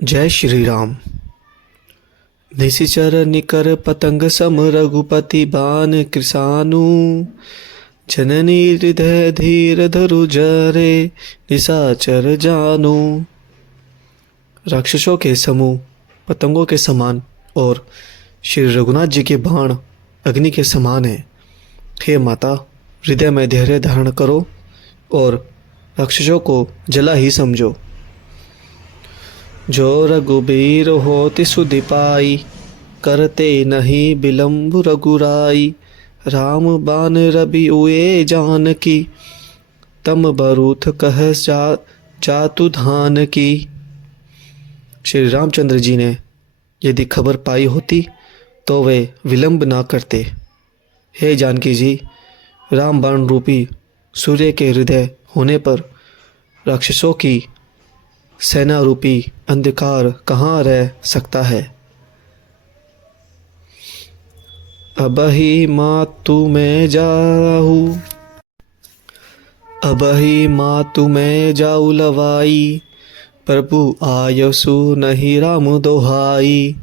जय श्री राम। निशिचर निकर पतंग सम रघुपति बान कृसानु। जननी हृदय धीर धरु जरे निशाचर जानु। राक्षसों के समूह पतंगों के समान और श्री रघुनाथ जी के बाण अग्नि के समान है। हे माता, हृदय में धैर्य धारण करो और राक्षसों को जला ही समझो। जो रघुबीर होति सुधि पाई, करते नहीं विलम्ब रघुराई। राम बान रवि उए जानकी, तम बरूथ कह जातु धान की। श्री रामचंद्र जी ने यदि खबर पाई होती तो वे विलंब ना करते। हे जानकी जी, राम बाण रूपी सूर्य के हृदय होने पर राक्षसों की सेना रूपी अंधकार कहाँ रह सकता है। अबहि मातु मैं जाहू, अबहि मातु मैं जाऊ लवाई। प्रभु आयसु नहीं राम दोहाई।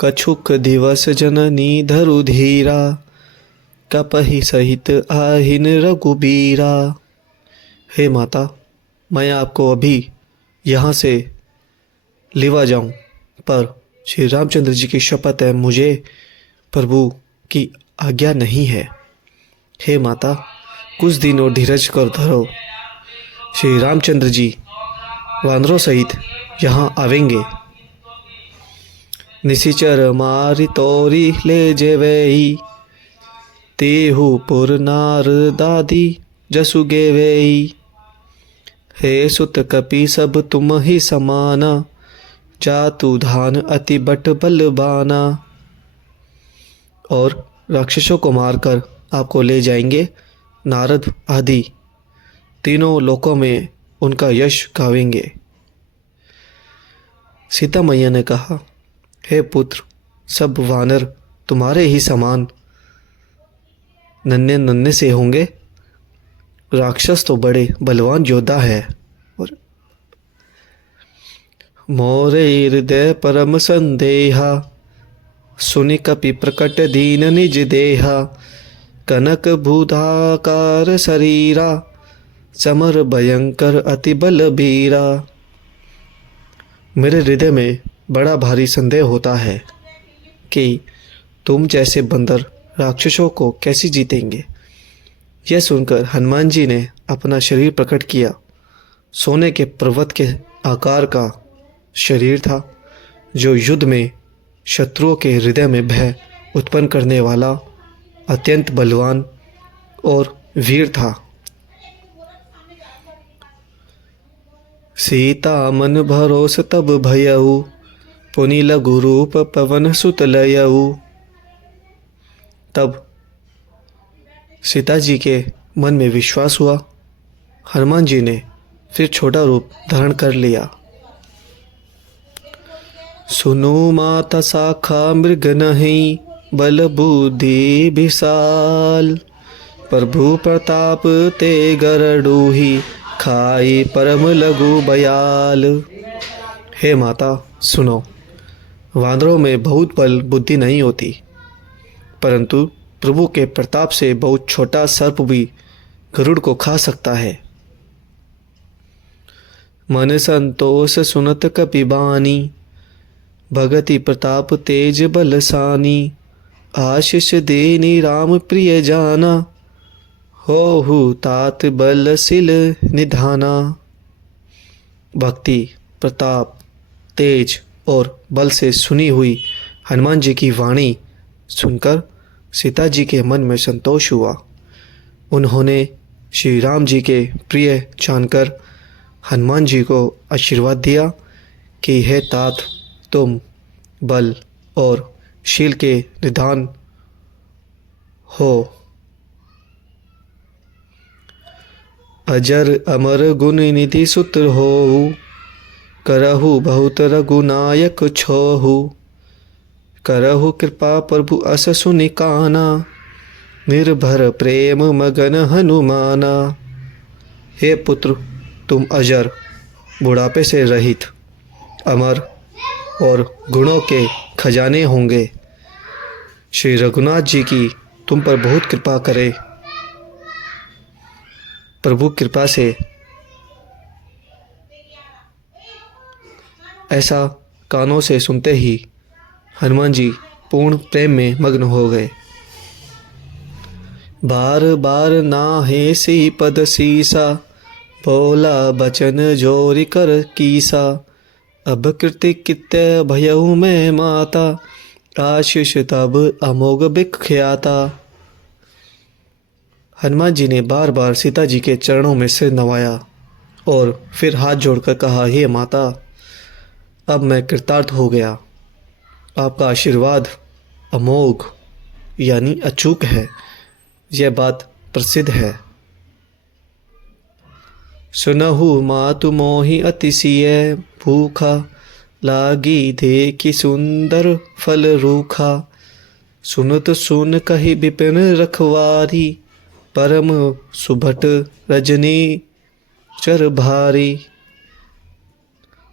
कछुक दिवस जननी धरु धीरा, कपहि सहित आहिन रघुबीरा। हे माता, मैं आपको अभी यहाँ से लेवा जाऊं, पर श्री रामचंद्र जी की शपथ है, मुझे प्रभु की आज्ञा नहीं है। हे माता, कुछ दिन और धीरज कर धरो। श्री रामचंद्र जी वानरों सहित यहाँ आवेंगे। निशिचर मारी तोरी ले जेवई, तेहु पुर नार दादी जसु गेवई। हे सुत कपि सब तुम ही समाना, जातु धान अति बट बलबाना। और राक्षसों को मारकर आपको ले जाएंगे। नारद आदि तीनों लोकों में उनका यश गावेंगे। सीता मैया ने कहा, हे पुत्र, सब वानर तुम्हारे ही समान नन्हे नन्हे से होंगे। राक्षस तो बड़े बलवान योद्धा है। और मोरे हृदय परम संदेहा, सुनि कपि प्रकट दीन निज देहा। कनक भूधाकार शरीरा, समर भयंकर अति बलबीरा। मेरे हृदय में बड़ा भारी संदेह होता है कि तुम जैसे बंदर राक्षसों को कैसे जीतेंगे। यह सुनकर हनुमान जी ने अपना शरीर प्रकट किया। सोने के पर्वत के आकार का शरीर था, जो युद्ध में शत्रुओं के हृदय में भय उत्पन्न करने वाला अत्यंत बलवान और वीर था। सीता मन भरोस तब भयऊ, पुनि लघु रूप पवन सुत लयऊ। तब सीता जी के मन में विश्वास हुआ। हनुमान जी ने फिर छोटा रूप धारण कर लिया। सुनो माता शाखा मृग नहीं, बल बुद्धि विशाल। प्रभु प्रताप ते गरडूही, खाई परम लघु बयाल। हे माता सुनो, वानरों में बहुत बल बुद्धि नहीं होती, परंतु प्रभु के प्रताप से बहुत छोटा सर्प भी गरुड़ को खा सकता है। मन संतोष सुनत कपि बानी, भगति प्रताप तेज बलसानी। आशीष देनी राम प्रिय जाना, होहु तात बलशील निधाना। भक्ति, प्रताप, तेज और बल से सुनी हुई हनुमान जी की वाणी सुनकर सीता जी के मन में संतोष हुआ। उन्होंने श्री राम जी के प्रिय जानकर हनुमान जी को आशीर्वाद दिया कि हे तात, तुम बल और शील के निधान हो। अजर अमर गुण निधि सूत्र हो, करहु बहुत रघुनायक छोहु। करहु कृपा प्रभु अस सुनि काना, निर्भर प्रेम मगन हनुमाना। हे पुत्र, तुम अजर, बुढ़ापे से रहित, अमर और गुणों के खजाने होंगे। श्री रघुनाथ जी की तुम पर बहुत कृपा करे। प्रभु कृपा से ऐसा कानों से सुनते ही हनुमान जी पूर्ण प्रेम में मग्न हो गए। बार बार नाहे सी पद सीसा, बोला बचन जोरि कर कीसा। अब कृति कित्ते भयउ में माता, आशीष तब अमोघ बिख्याता। हनुमान जी ने बार बार सीता जी के चरणों में सिर नवाया और फिर हाथ जोड़कर कहा, हे माता, अब मैं कृतार्थ हो गया। आपका आशीर्वाद अमोघ यानी अचूक है, यह बात प्रसिद्ध है। सुनहु मातु मोहि अतिसिय भूखा, लागी देखि सुंदर फल रूखा। सुनत सुन कहि विपिन रखवारी, परम सुभट रजनी चर भारी।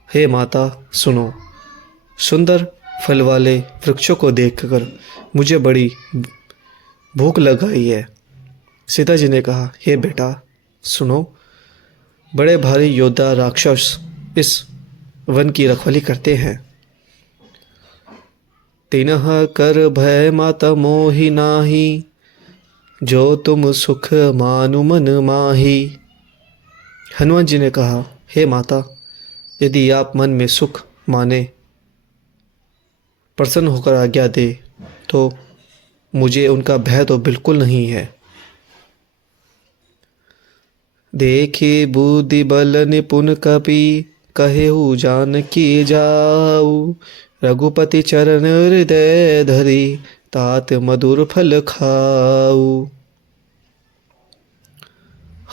हे माता सुनो, सुंदर फल वाले वृक्षों को देखकर मुझे बड़ी भूख लग गई है। सीता जी ने कहा, हे बेटा सुनो, बड़े भारी योद्धा राक्षस इस वन की रखवाली करते हैं। तिनह कर भय माता मोहि नाही, जो तुम सुख मानु मन माही। हनुमान जी ने कहा, हे माता, यदि आप मन में सुख माने, प्रसन्न होकर आज्ञा दे, तो मुझे उनका भय तो बिल्कुल नहीं है। देखे बुद्धि बल निपुण कपि, कहेहु जानकी जाऊ। रघुपति चरण हृदय धरि, तात मधुर फल खाऊ।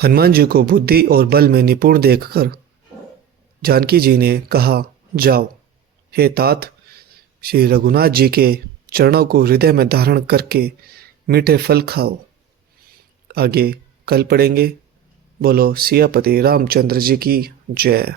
हनुमान जी को बुद्धि और बल में निपुण देखकर जानकी जी ने कहा, जाओ हे तात, श्री रघुनाथ जी के चरणों को हृदय में धारण करके मीठे फल खाओ। आगे कल पढ़ेंगे। बोलो सियापति रामचंद्र जी की जय।